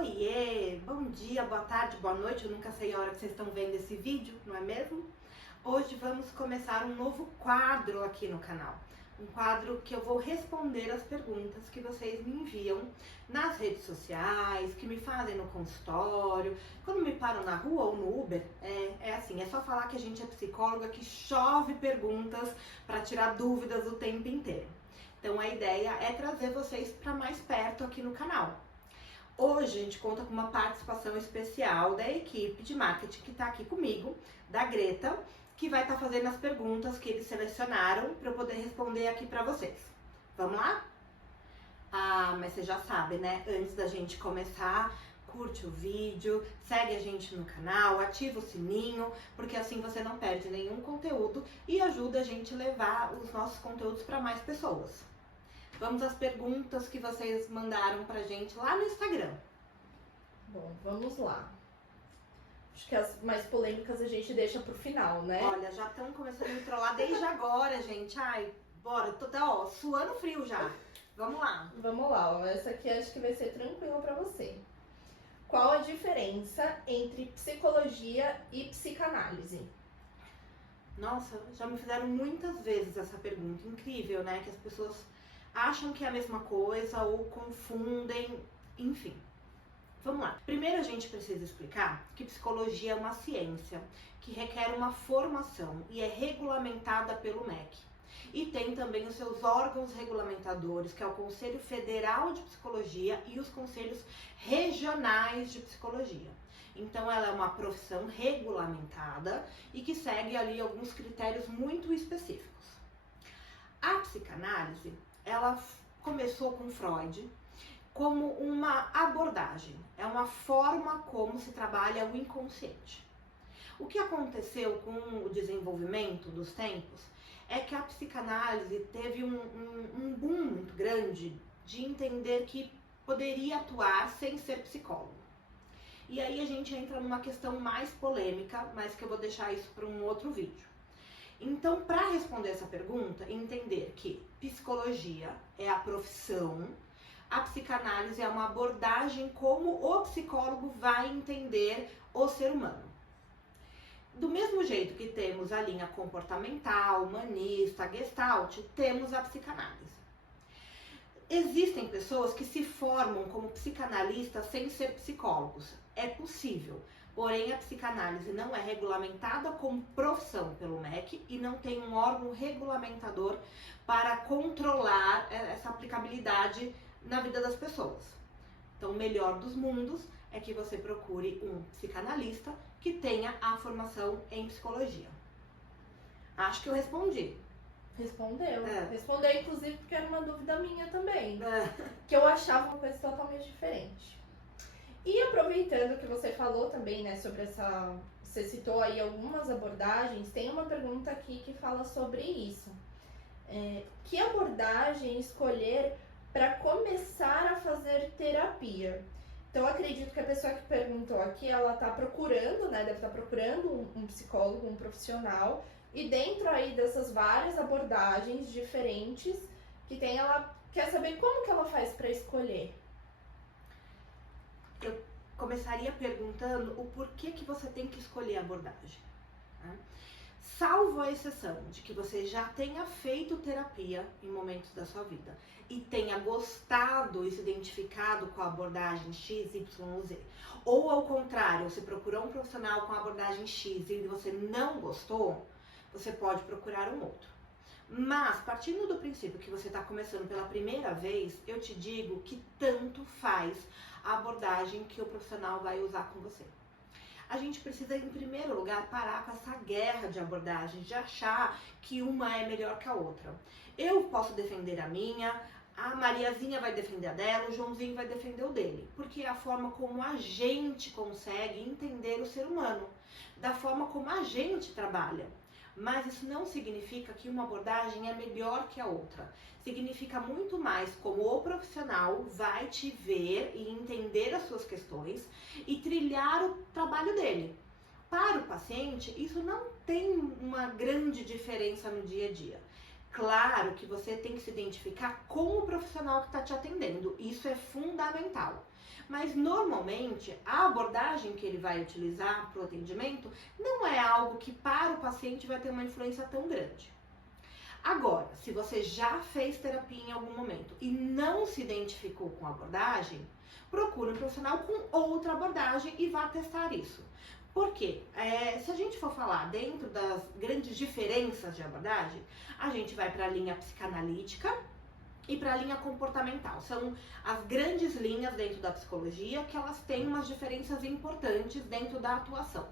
Oiê, bom dia, boa tarde, boa noite, eu nunca sei a hora que vocês estão vendo esse vídeo, não é mesmo? Hoje vamos começar um novo quadro aqui no canal. Um quadro que eu vou responder as perguntas que vocês me enviam nas redes sociais, que me fazem no consultório, quando me param na rua ou no Uber. É assim, é só falar que a gente é psicóloga, que chove perguntas para tirar dúvidas o tempo inteiro. Então a ideia é trazer vocês para mais perto aqui no canal. Hoje a gente conta com uma participação especial da equipe de marketing que está aqui comigo, da Greta, que vai estar fazendo as perguntas que eles selecionaram para eu poder responder aqui para vocês. Vamos lá? Ah, mas você já sabe, né? Antes da gente começar, curte o vídeo, segue a gente no canal, ativa o sininho, porque assim você não perde nenhum conteúdo e ajuda a gente a levar os nossos conteúdos para mais pessoas. Vamos às perguntas que vocês mandaram pra gente lá no Instagram. Bom, vamos lá. Acho que as mais polêmicas a gente deixa pro final, né? Olha, já estão começando a me trollar desde agora, gente. Ai, bora, tô suando frio já. Vamos lá. Vamos lá, ó. Essa aqui acho que vai ser tranquila pra você. Qual a diferença entre psicologia e psicanálise? Nossa, já me fizeram muitas vezes essa pergunta. Incrível, né? Que as pessoas acham que é a mesma coisa ou confundem, enfim. Vamos lá. Primeiro a gente precisa explicar que psicologia é uma ciência que requer uma formação e é regulamentada pelo MEC. E tem também os seus órgãos regulamentadores, que é o Conselho Federal de Psicologia e os Conselhos Regionais de Psicologia. Então ela é uma profissão regulamentada e que segue ali alguns critérios muito específicos. A psicanálise, ela começou com Freud como uma abordagem, é uma forma como se trabalha o inconsciente. O que aconteceu com o desenvolvimento dos tempos é que a psicanálise teve um boom muito grande de entender que poderia atuar sem ser psicólogo. E aí a gente entra numa questão mais polêmica, mas que eu vou deixar isso para um outro vídeo. Então, para responder essa pergunta, entender que psicologia é a profissão, a psicanálise é uma abordagem como o psicólogo vai entender o ser humano. Do mesmo jeito que temos a linha comportamental, humanista, gestalt, temos a psicanálise. Existem pessoas que se formam como psicanalistas sem ser psicólogos. É possível. Porém, a psicanálise não é regulamentada como profissão pelo MEC e não tem um órgão regulamentador para controlar essa aplicabilidade na vida das pessoas. Então, o melhor dos mundos é que você procure um psicanalista que tenha a formação em psicologia. Acho que eu respondi. Respondeu. Respondeu, inclusive, porque era uma dúvida minha também. Que eu achava uma coisa totalmente diferente. E aproveitando que você falou também, né, sobre essa... Você citou aí algumas abordagens, tem uma pergunta aqui que fala sobre isso. Que abordagem escolher para começar a fazer terapia? Então, eu acredito que a pessoa que perguntou aqui, ela está procurando, né, deve estar procurando um psicólogo, um profissional, e dentro aí dessas várias abordagens diferentes que tem, ela quer saber como que ela faz para escolher. Eu começaria perguntando o porquê que você tem que escolher a abordagem. Né? Salvo a exceção de que você já tenha feito terapia em momentos da sua vida e tenha gostado e se identificado com a abordagem X, Y ou Z. Ou ao contrário, você procurou um profissional com a abordagem X e você não gostou, você pode procurar um outro. Mas, partindo do princípio que você está começando pela primeira vez, eu te digo que tanto faz a abordagem que o profissional vai usar com você. A gente precisa, em primeiro lugar, parar com essa guerra de abordagens, de achar que uma é melhor que a outra. Eu posso defender a minha, a Mariazinha vai defender a dela, o Joãozinho vai defender o dele. Porque é a forma como a gente consegue entender o ser humano, da forma como a gente trabalha. Mas isso não significa que uma abordagem é melhor que a outra. Significa muito mais como o profissional vai te ver e entender as suas questões e trilhar o trabalho dele. Para o paciente, isso não tem uma grande diferença no dia a dia. Claro que você tem que se identificar com o profissional que está te atendendo, isso é fundamental. Mas normalmente a abordagem que ele vai utilizar para o atendimento não é algo que para o paciente vai ter uma influência tão grande. Agora, se você já fez terapia em algum momento e não se identificou com a abordagem, procure um profissional com outra abordagem e vá testar isso. Por quê? Se a gente for falar dentro das grandes diferenças de abordagem, a gente vai para a linha psicanalítica e para a linha comportamental. São as grandes linhas dentro da psicologia que elas têm umas diferenças importantes dentro da atuação.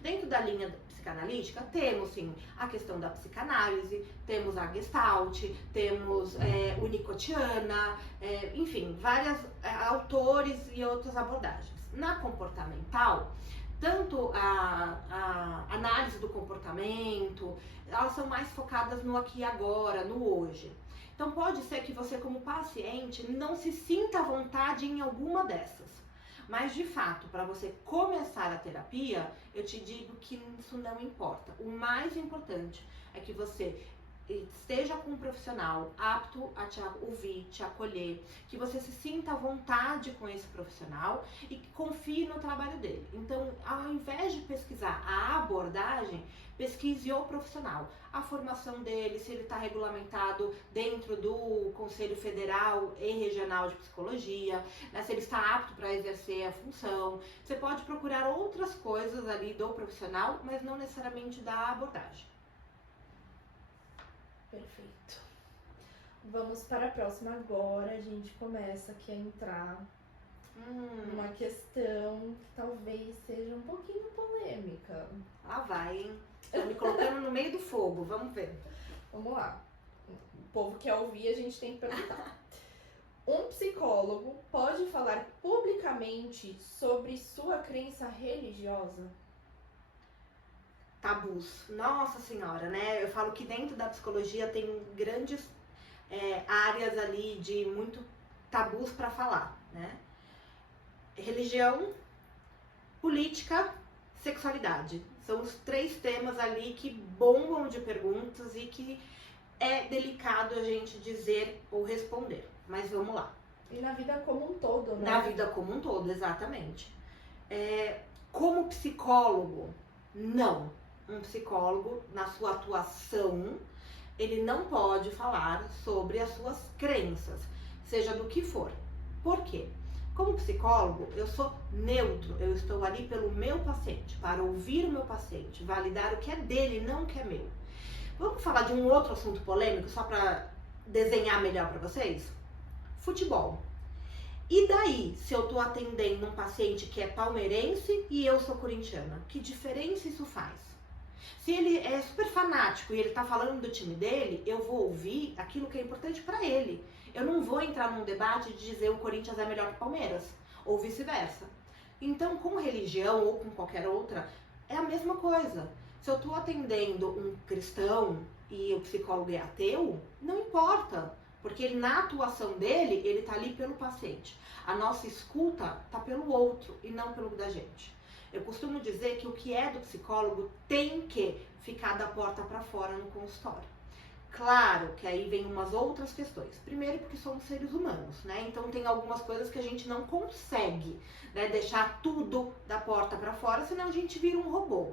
Dentro da linha psicanalítica, temos sim a questão da psicanálise, temos a Gestalt, temos Winnicottiana, enfim, vários autores e outras abordagens. Na comportamental, tanto a análise do comportamento, elas são mais focadas no aqui e agora, no hoje. Então pode ser que você como paciente não se sinta à vontade em alguma dessas. Mas de fato, para você começar a terapia, eu te digo que isso não importa. O mais importante é que você esteja com um profissional apto a te ouvir, te acolher, que você se sinta à vontade com esse profissional e que confie no trabalho dele. Então, ao invés de pesquisar a abordagem, pesquise o profissional, a formação dele, se ele está regulamentado dentro do Conselho Federal e Regional de Psicologia, né, se ele está apto para exercer a função. Você pode procurar outras coisas ali do profissional, mas não necessariamente da abordagem. Perfeito. Vamos para a próxima agora. A gente começa aqui a entrar numa questão que talvez seja um pouquinho polêmica. Lá vai, hein? Tô me colocando no meio do fogo, vamos ver. Vamos lá. O povo quer ouvir, a gente tem que perguntar. Um psicólogo pode falar publicamente sobre sua crença religiosa? Tabus. Nossa senhora, né? Eu falo que dentro da psicologia tem grandes áreas ali de muito tabus para falar, né? Religião, política, sexualidade. São os 3 temas ali que bombam de perguntas e que é delicado a gente dizer ou responder. Mas vamos lá. E na vida como um todo, né? Na vida como um todo, exatamente. Como psicólogo, não. Um psicólogo, na sua atuação, ele não pode falar sobre as suas crenças, seja do que for. Por quê? Como psicólogo, eu sou neutro, eu estou ali pelo meu paciente, para ouvir o meu paciente, validar o que é dele, não o que é meu. Vamos falar de um outro assunto polêmico, só para desenhar melhor para vocês? Futebol. E daí, se eu estou atendendo um paciente que é palmeirense e eu sou corintiana, que diferença isso faz? Se ele é super fanático e ele tá falando do time dele, eu vou ouvir aquilo que é importante para ele. Eu não vou entrar num debate de dizer o Corinthians é melhor que o Palmeiras, ou vice-versa. Então, com religião ou com qualquer outra, é a mesma coisa. Se eu tô atendendo um cristão e o psicólogo é ateu, não importa. Porque ele, na atuação dele, ele tá ali pelo paciente. A nossa escuta tá pelo outro e não pelo da gente. Eu costumo dizer que o que é do psicólogo tem que ficar da porta para fora no consultório. Claro que aí vem umas outras questões. Primeiro porque somos seres humanos, né? Então tem algumas coisas que a gente não consegue, né, deixar tudo da porta para fora, senão a gente vira um robô.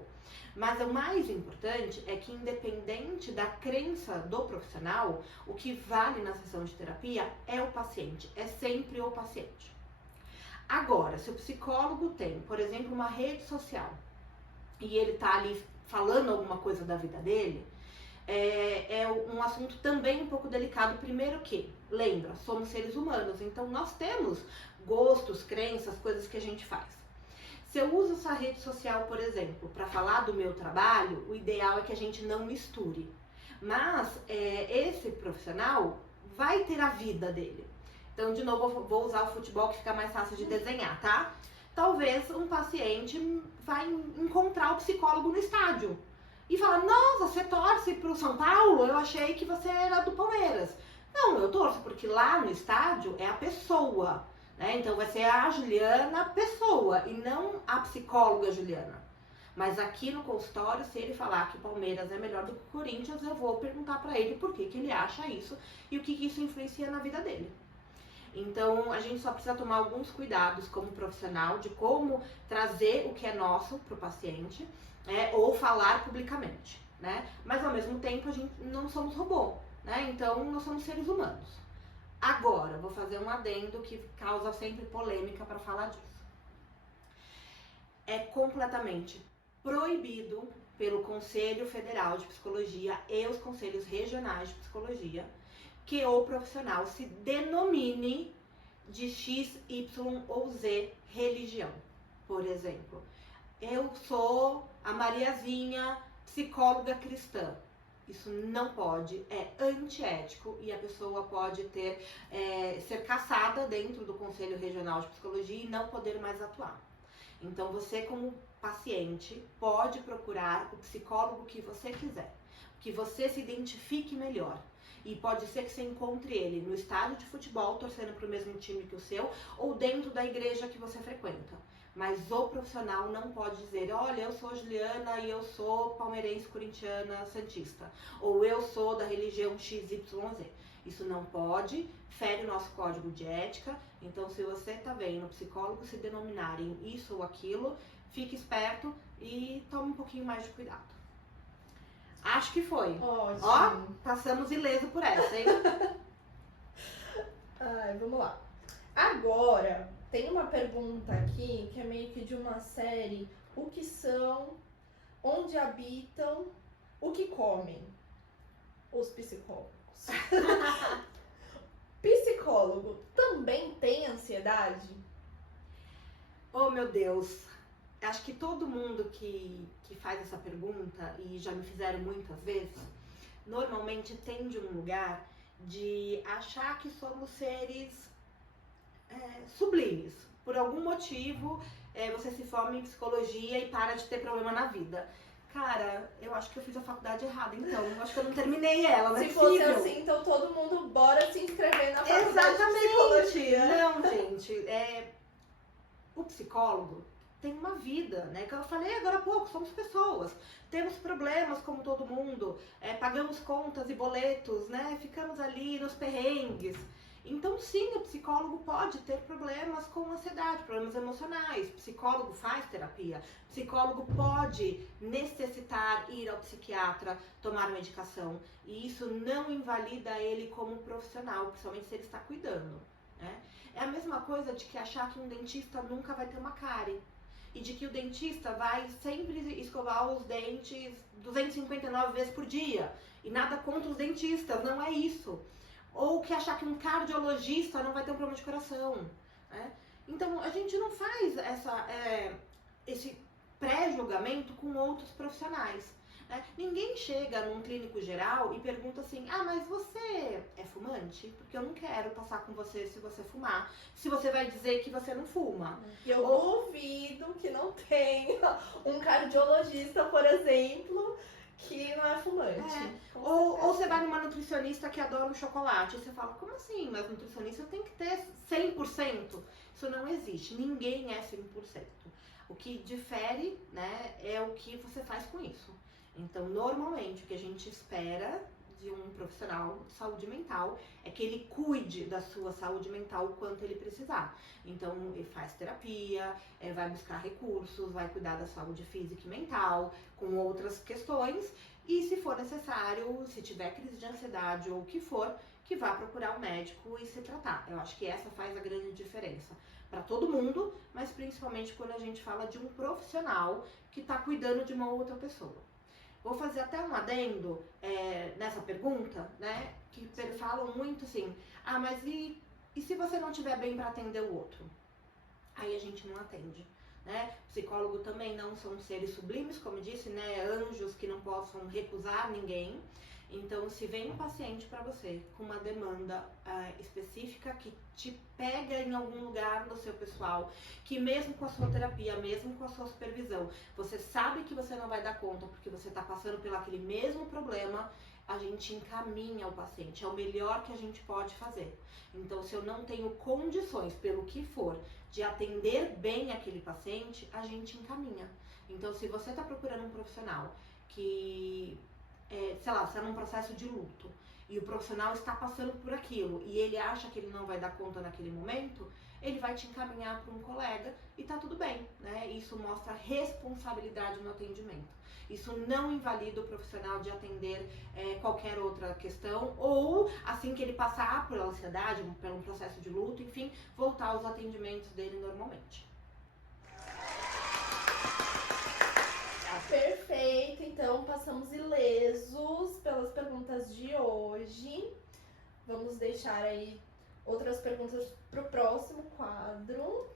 Mas o mais importante é que, independente da crença do profissional, o que vale na sessão de terapia é o paciente, é sempre o paciente. Agora, se o psicólogo tem, por exemplo, uma rede social e ele tá ali falando alguma coisa da vida dele, é um assunto também um pouco delicado. Primeiro que, lembra, somos seres humanos, então nós temos gostos, crenças, coisas que a gente faz. Se eu uso essa rede social, por exemplo, para falar do meu trabalho, o ideal é que a gente não misture. Mas esse profissional vai ter a vida dele. Então, de novo, eu vou usar o futebol que fica mais fácil de desenhar, tá? Talvez um paciente vai encontrar o psicólogo no estádio e falar: nossa, você torce pro São Paulo? Eu achei que você era do Palmeiras. Não, eu torço porque lá no estádio é a pessoa, né? Então vai ser a Juliana pessoa e não a psicóloga Juliana. Mas aqui no consultório, se ele falar que o Palmeiras é melhor do que o Corinthians, eu vou perguntar pra ele por que ele acha isso e o que isso influencia na vida dele. Então, a gente só precisa tomar alguns cuidados como profissional de como trazer o que é nosso para o paciente, ou falar publicamente, né? Mas, ao mesmo tempo, a gente não somos robô, né? Então, nós somos seres humanos. Agora, vou fazer um adendo que causa sempre polêmica para falar disso. É completamente proibido pelo Conselho Federal de Psicologia e os conselhos regionais de psicologia que o profissional se denomine de X, Y ou Z religião. Por exemplo, eu sou a Mariazinha, psicóloga cristã. Isso não pode, é antiético e a pessoa pode ser caçada dentro do Conselho Regional de Psicologia e não poder mais atuar. Então você, como paciente, pode procurar o psicólogo que você quiser, que você se identifique melhor. E pode ser que você encontre ele no estádio de futebol, torcendo para o mesmo time que o seu, ou dentro da igreja que você frequenta. Mas o profissional não pode dizer, olha, eu sou Juliana e eu sou palmeirense, corintiana, santista. Ou eu sou da religião XYZ. Isso não pode, fere o nosso código de ética. Então, se você está vendo psicólogos se denominarem isso ou aquilo, fique esperto e tome um pouquinho mais de cuidado. Acho que foi. Ótimo. Ó, passamos ileso por essa, hein? Ai, vamos lá. Agora, tem uma pergunta aqui que é meio que de uma série. O que são, onde habitam, o que comem os psicólogos? Psicólogo também tem ansiedade? Oh, meu Deus. Acho que todo mundo que faz essa pergunta, e já me fizeram muitas vezes, normalmente tem de um lugar de achar que somos seres sublimes. Por algum motivo, você se forma em psicologia e para de ter problema na vida. Cara, eu acho que eu fiz a faculdade errada, então. Eu acho que eu não terminei ela, não é possível. Se fosse assim, então todo mundo bora se inscrever na faculdade de psicologia. Não, gente. O psicólogo tem uma vida, né? Que eu falei agora há pouco, somos pessoas. Temos problemas como todo mundo. Pagamos contas e boletos, né? Ficamos ali nos perrengues. Então, sim, o psicólogo pode ter problemas com ansiedade, problemas emocionais. O psicólogo faz terapia. O psicólogo pode necessitar ir ao psiquiatra, tomar medicação. E isso não invalida ele como profissional, principalmente se ele está cuidando, né? É a mesma coisa de que achar que um dentista nunca vai ter uma cárie. E de que o dentista vai sempre escovar os dentes 259 vezes por dia. E nada contra os dentistas, não é isso. Ou que achar que um cardiologista não vai ter um problema de coração, né? Então, a gente não faz esse pré-julgamento com outros profissionais, né? Ninguém chega num clínico geral e pergunta assim, mas você é fumante? Porque eu não quero passar com você se você fumar. Se você vai dizer que você não fuma. Eu duvido que não tenha um cardiologista, por exemplo, que não é fumante. Ou você vai numa nutricionista que adora o chocolate. E você fala, como assim? Mas nutricionista tem que ter 100%. Isso não existe. Ninguém é 100%. O que difere, né, é o que você faz com isso. Então, normalmente, o que a gente espera de um profissional de saúde mental é que ele cuide da sua saúde mental o quanto ele precisar. Então, ele faz terapia, vai buscar recursos, vai cuidar da saúde física e mental, com outras questões. E, se for necessário, se tiver crise de ansiedade ou o que for, que vá procurar um médico e se tratar. Eu acho que essa faz a grande diferença para todo mundo, mas principalmente quando a gente fala de um profissional que está cuidando de uma outra pessoa. Vou fazer até um adendo nessa pergunta, né? Que falam muito assim, mas e se você não estiver bem para atender o outro? Aí a gente não atende, né? Psicólogo também não são seres sublimes, como disse, né? Anjos que não possam recusar ninguém. Então, se vem um paciente para você com uma demanda específica que te pega em algum lugar do seu pessoal, que mesmo com a sua terapia, mesmo com a sua supervisão, você sabe que você não vai dar conta porque você está passando pelo aquele mesmo problema, a gente encaminha o paciente. É o melhor que a gente pode fazer. Então, se eu não tenho condições, pelo que for, de atender bem aquele paciente, a gente encaminha. Então, se você está procurando um profissional que... sei lá, você está num processo de luto e o profissional está passando por aquilo e ele acha que ele não vai dar conta naquele momento, ele vai te encaminhar para um colega e tá tudo bem, né? Isso mostra responsabilidade no atendimento. Isso não invalida o profissional de atender qualquer outra questão ou, assim que ele passar por ansiedade, por um processo de luto, enfim, voltar aos atendimentos dele normalmente. Perfeito, então passamos ilesos pelas perguntas de hoje. Vamos deixar aí outras perguntas pro próximo quadro.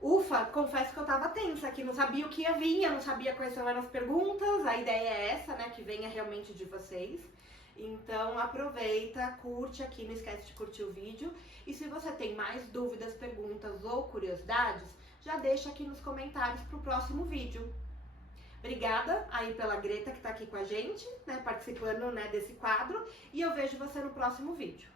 Ufa, confesso que eu tava tensa aqui, não sabia o que ia vir, eu não sabia quais são as perguntas, a ideia é essa, né, que venha realmente de vocês. Então aproveita, curte aqui, não esquece de curtir o vídeo. E se você tem mais dúvidas, perguntas ou curiosidades, já deixa aqui nos comentários pro próximo vídeo. Obrigada aí pela Greta que tá aqui com a gente, né, participando, né, desse quadro, e eu vejo você no próximo vídeo.